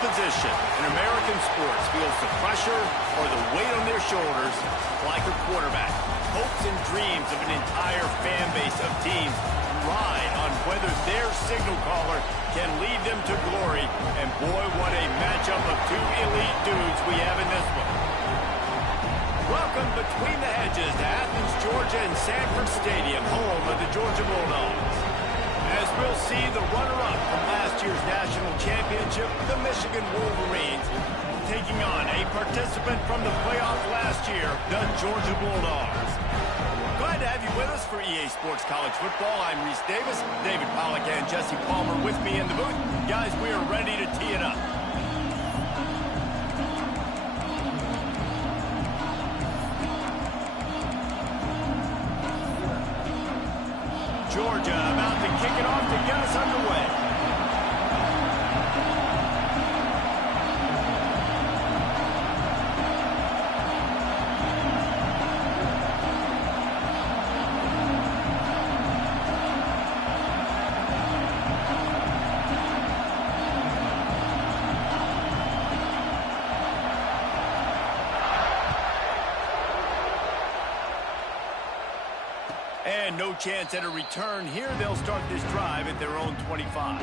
position in American sports feels the pressure or the weight on their shoulders like a quarterback. Hopes and dreams of an entire fan base of teams ride on whether their signal caller can lead them to glory. And boy, what a matchup of two elite dudes we have in this one. Welcome between the hedges to Athens, Georgia and Sanford Stadium, home of the Georgia Bulldogs. As we'll see the runner-up from last year's national championship, the Michigan Wolverines, taking on a participant from the playoffs last year, the Georgia Bulldogs. Glad to have you with us for EA Sports College Football. I'm Reese Davis, David Pollack and Jesse Palmer with me in the booth. Guys, we are ready to tee it up. Georgia about to kick it off to get us underway. And no chance at a return here. They'll start this drive at their own 25.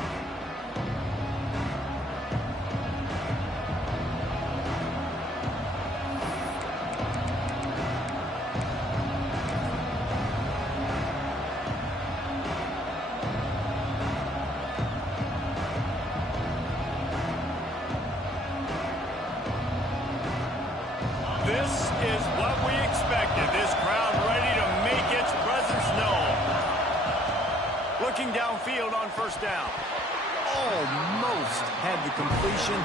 This is what we expected. This crowd ready to make its presence known. Looking downfield on first down. Almost had the completion,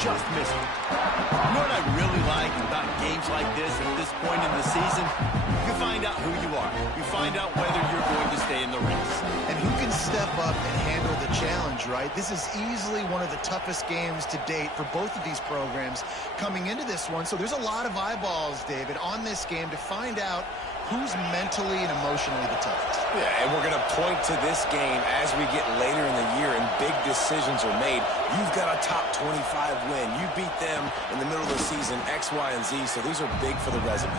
just missed it. You know what I really like about games like this at this point in the season? You find out who you are. You find out whether you're going to stay in the race. And who can step up and handle the challenge, right? This is easily one of the toughest games to date for both of these programs coming into this one. So there's a lot of eyeballs, David, on this game to find out who's mentally and emotionally the toughest. Yeah, and we're going to point to this game as we get later in the year and big decisions are made. You've got a top 25 win. You beat them in the middle of the season, X, Y, and Z, so these are big for the resume.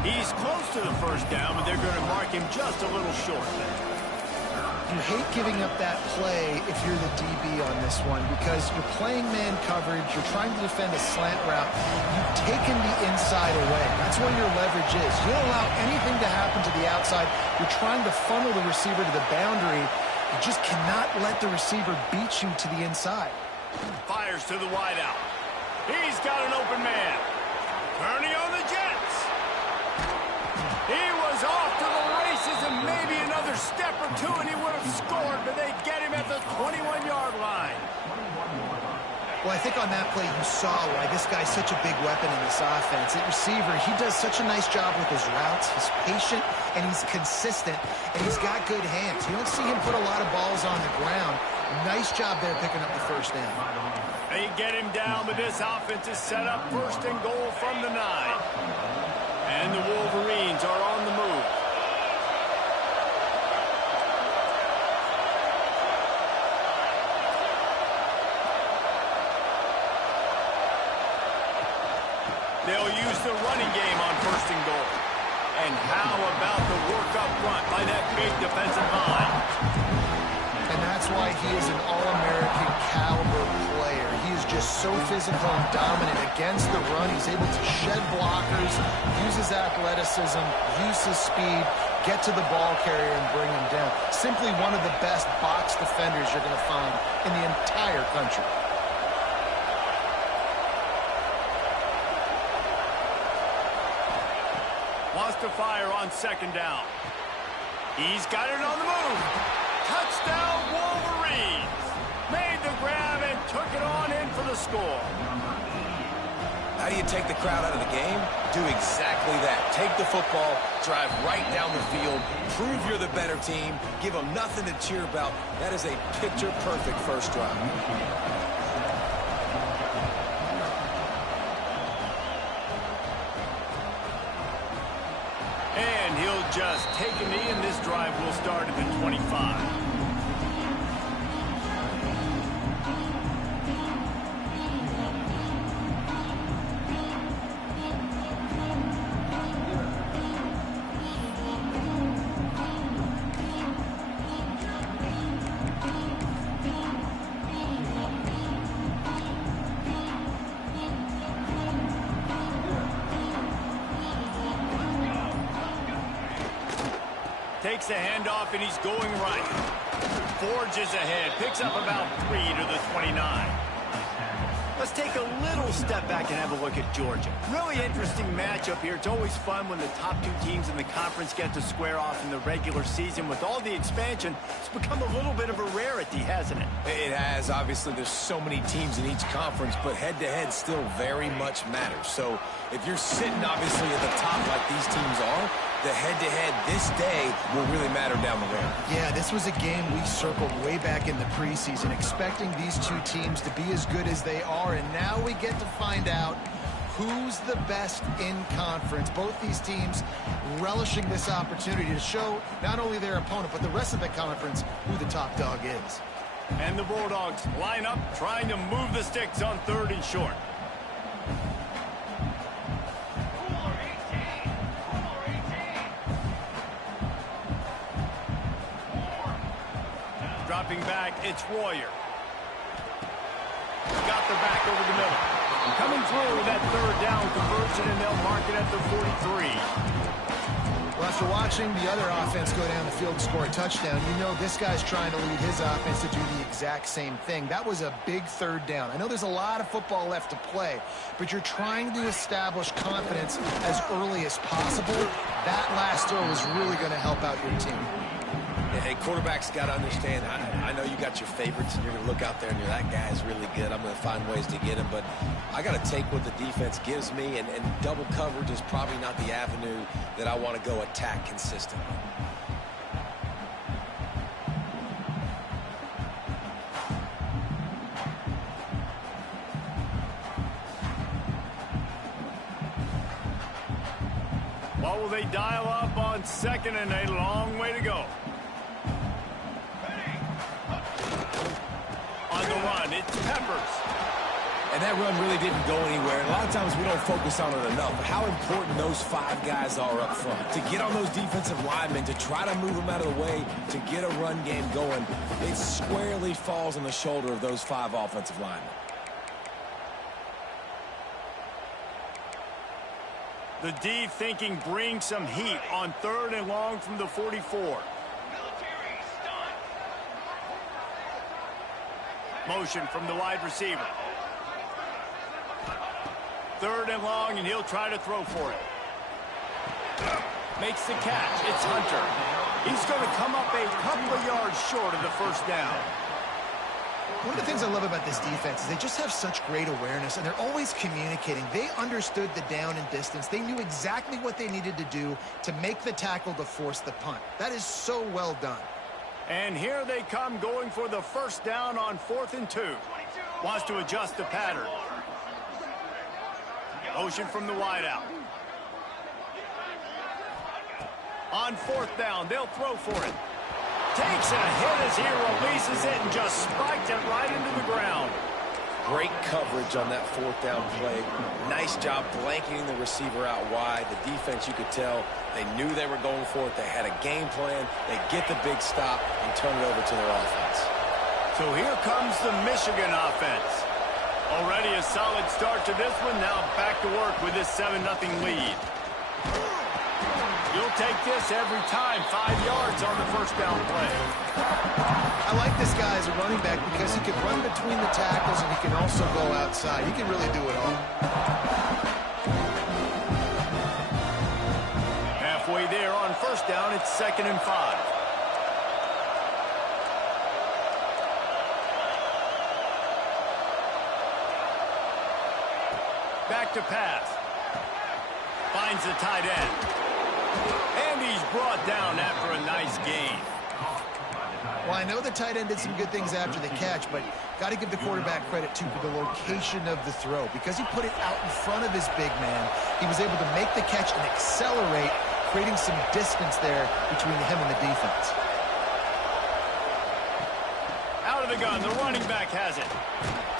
He's close to the first down, but they're going to mark him just a little short. You hate giving up that play if you're the DB on this one because you're playing man coverage, you're trying to defend a slant route, you've taken the inside away. That's where your leverage is. You don't allow anything to happen to the outside. You're trying to funnel the receiver to the boundary. You just cannot let the receiver beat you to the inside. Fires to the wideout. He's got an open man. Turning on the Jets. He was off to the races and maybe another step or two and he would have scored, but they get him at the 21-yard line. Well, I think on that play you saw why this guy's such a big weapon in this offense. At receiver, he does such a nice job with his routes. He's patient and he's consistent and he's got good hands. You don't see him put a lot of balls on the ground. Nice job there picking up the first down. They get him down, but this offense is set up first and goal from the 9. And the Wolverines are on the move. They'll use the running game on first and goal. And how about the work up front by that big defensive line? And that's why he is an All-American caliber player. He is just so physical and dominant against the run. He's able to shed blockers, use his athleticism, use his speed, get to the ball carrier and bring him down. Simply one of the best box defenders you're going to find in the entire country. Wants to fire on second down. He's got it on the move. Touchdown Wolverines. Made the grab and took it on in for the score. How do you take the crowd out of the game? Do exactly that. Take the football, drive right down the field, prove you're the better team, give them nothing to cheer about. That is a picture-perfect first drive. And he'll just take a knee, and this drive will start at the 25. takes the handoff, and he's going right. Forges ahead, picks up about 3 to the 29. Let's take a little step back and have a look at Georgia. Really interesting matchup here. It's always fun when the top two teams in the conference get to square off in the regular season. With all the expansion, it's become a little bit of a rarity, hasn't it? It has. Obviously, there's so many teams in each conference, but head-to-head still very much matters. So if you're sitting, obviously, at the top like these teams are, the head-to-head this day will really matter down the road. Yeah, this was a game we circled way back in the preseason, expecting these two teams to be as good as they are, and now we get to find out who's the best in conference. Both these teams relishing this opportunity to show not only their opponent, but the rest of the conference who the top dog is. And the Bulldogs line up, trying to move the sticks on 3rd and short. Dropping back, it's Royer. Got the back over the middle. Coming through with that 3rd down conversion, and they'll mark it at the 43. Well, after watching the other offense go down the field and score a touchdown, you know this guy's trying to lead his offense to do the exact same thing. That was a big 3rd down. I know there's a lot of football left to play, but you're trying to establish confidence as early as possible. That last throw is really going to help out your team. Hey, quarterbacks got to understand, I know you got your favorites, and you're going to look out there and you're, that guy's really good. I'm going to find ways to get him, but I got to take what the defense gives me, and double coverage is probably not the avenue that I want to go attack consistently. What will they dial up on 2nd and a long way to go? On the run, it's Peppers. And that run really didn't go anywhere. And a lot of times we don't focus on it enough. But how important those 5 guys are up front. To get on those defensive linemen, to try to move them out of the way, to get a run game going, it squarely falls on the shoulder of those 5 offensive linemen. The D thinking bring some heat on 3rd and long from the 44. Motion from the wide receiver. 3rd and long, and he'll try to throw for it. Makes the catch. It's Hunter. He's going to come up a couple of yards short of the 1st down. One of the things I love about this defense is they just have such great awareness, and they're always communicating. They understood the down and distance. They knew exactly what they needed to do to make the tackle to force the punt. That is so well done. And here they come, going for the 1st down on 4th and 2. Wants to adjust the pattern. Motion from the wideout. On 4th down, they'll throw for it. Takes a hit as he releases it and just spiked it right into the ground. Great coverage on that 4th down play. Nice job blanketing the receiver out wide. The defense, you could tell, they knew they were going for it. They had a game plan. They get the big stop and turn it over to their offense. So here comes the Michigan offense. Already a solid start to this one. Now back to work with this 7-0 lead. You'll take this every time. 5 yards on the 1st down play. I like this guy as a running back because he can run between the tackles and he can also go outside. He can really do it all. Halfway there on 1st down, it's 2nd and 5. Back to pass. Finds the tight end. And he's brought down after a nice gain. Well, I know the tight end did some good things after the catch, but got to give the quarterback credit, too, for the location of the throw. Because he put it out in front of his big man, he was able to make the catch and accelerate, creating some distance there between him and the defense. Out of the gun, the running back has it.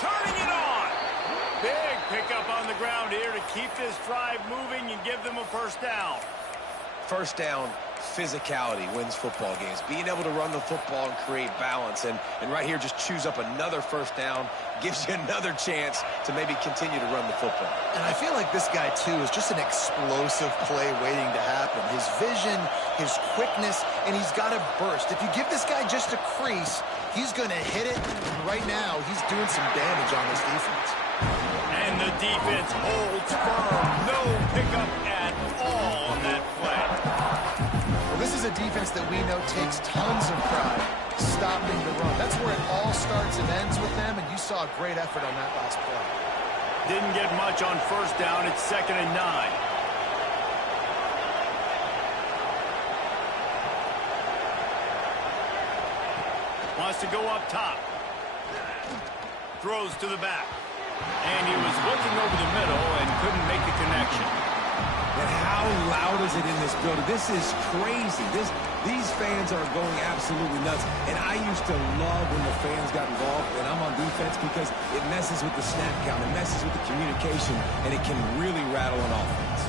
Turning it on. Big pickup on the ground here to keep this drive moving and give them a 1st down. 1st down, physicality wins football games. Being able to run the football and create balance. And right here, just choose up another first down, gives you another chance to maybe continue to run the football. And I feel like this guy, too, is just an explosive play waiting to happen. His vision, his quickness, and he's got a burst. If you give this guy just a crease, he's going to hit it. And right now, he's doing some damage on this defense. And the defense holds firm. No pickup at all on that play. Well, this is a defense that we know takes tons of pride stopping the run. That's where it all starts and ends with them, and you saw a great effort on that last play. Didn't get much on first down. It's 2nd and 9. Wants to go up top. Throws to the back. And he was looking over the middle and couldn't make the connection. And how loud is it in this building? This is crazy. These fans are going absolutely nuts. And I used to love when the fans got involved, and I'm on defense, because it messes with the snap count, it messes with the communication, and it can really rattle an offense.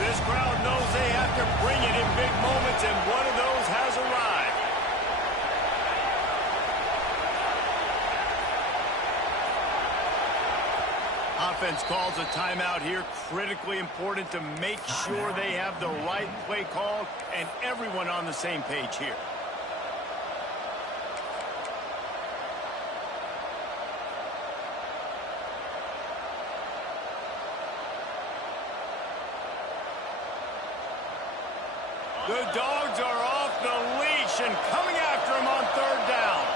This crowd knows they have to bring it in big moments, and one of those has arrived. Offense calls a timeout here. Critically important to make sure they have the right play called and everyone on the same page here. The Dogs are off the leash and coming after him on 3rd down.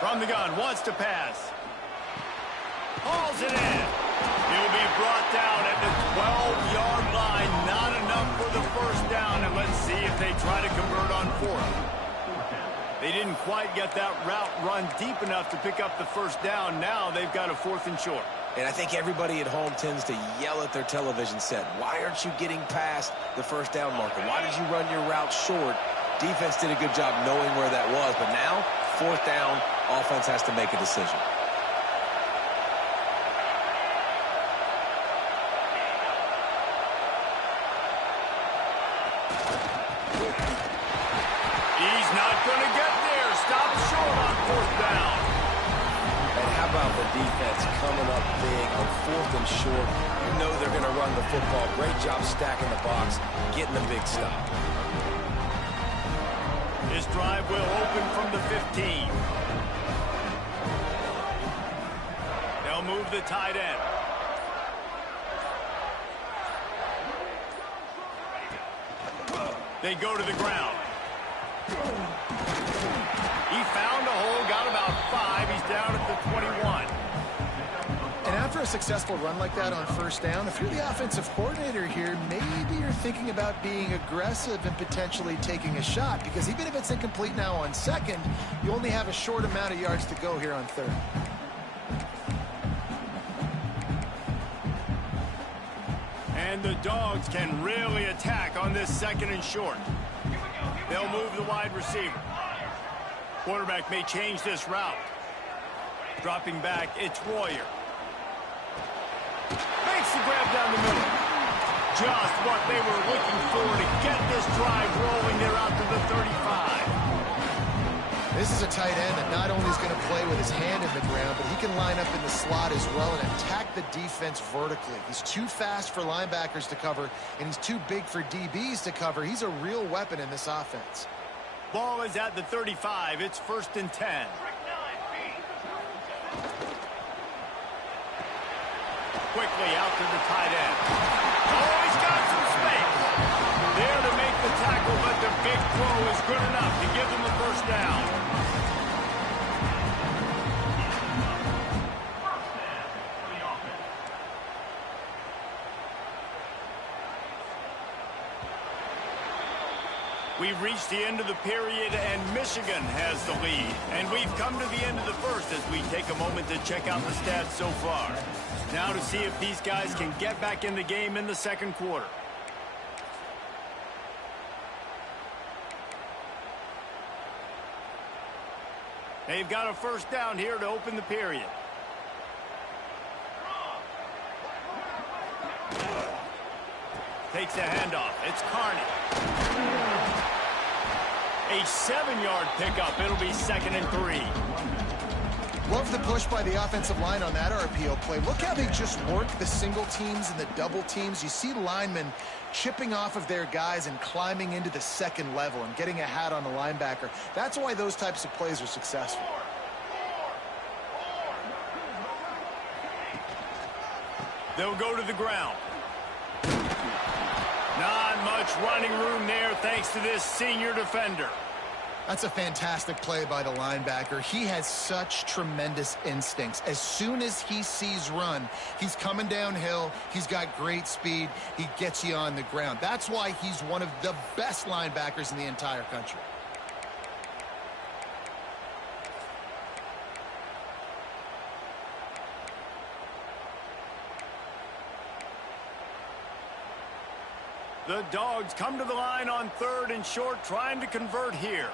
From the gun, wants to pass. Hauls it in. He'll be brought down at the 12-yard line. Not enough for the first down, and let's see if they try to convert on 4th. They didn't quite get that route run deep enough to pick up the first down. Now they've got a 4th and short. And I think everybody at home tends to yell at their television set. Why aren't you getting past the first down marker? Why did you run your route short? Defense did a good job knowing where that was. But now, 4th down, offense has to make a decision. He's not going to get there. Stop short on 4th down. And how about the defense coming up big on 4th and short? You know they're going to run the football. Great job stacking the box, getting the big stop. This drive will open from the 15. They'll move the tight end. They go to the ground. He found a hole, got about 5. He's down at the 21. And after a successful run like that on first down, if you're the offensive coordinator here, maybe you're thinking about being aggressive and potentially taking a shot, because even if it's incomplete now on 2nd, you only have a short amount of yards to go here on 3rd. And the Dogs can really attack on this 2nd and short. They'll move the wide receiver. Quarterback may change this route. Dropping back, it's Royer. Makes the grab down the middle. Just what they were looking for to get this drive rolling. They're out to the 35. This is a tight end that not only is going to play with his hand in the ground, but he can line up in the slot as well and attack the defense vertically. He's too fast for linebackers to cover, and he's too big for DBs to cover. He's a real weapon in this offense. Ball is at the 35. It's 1st and 10. Quickly out to the tight end. Oh, he's got some space. There to make the tackle, but the big throw is good enough to give them the first down. We've reached the end of the period, and Michigan has the lead. And we've come to the end of the first as we take a moment to check out the stats so far. Now to see if these guys can get back in the game in the 2nd quarter. They've got a first down here to open the period. Takes a handoff. It's Carney. A 7-yard pickup. It'll be 2nd and 3. Love the push by the offensive line on that RPO play. Look how they just work the single teams and the double teams. You see linemen chipping off of their guys and climbing into the second level and getting a hat on the linebacker. That's why those types of plays are successful. They'll go to the ground. Not much running room there thanks to this senior defender. That's a fantastic play by the linebacker. He has such tremendous instincts. As soon as he sees run, he's coming downhill. He's got great speed. He gets you on the ground. That's why he's one of the best linebackers in the entire country. The Dogs come to the line on 3rd and short, trying to convert here.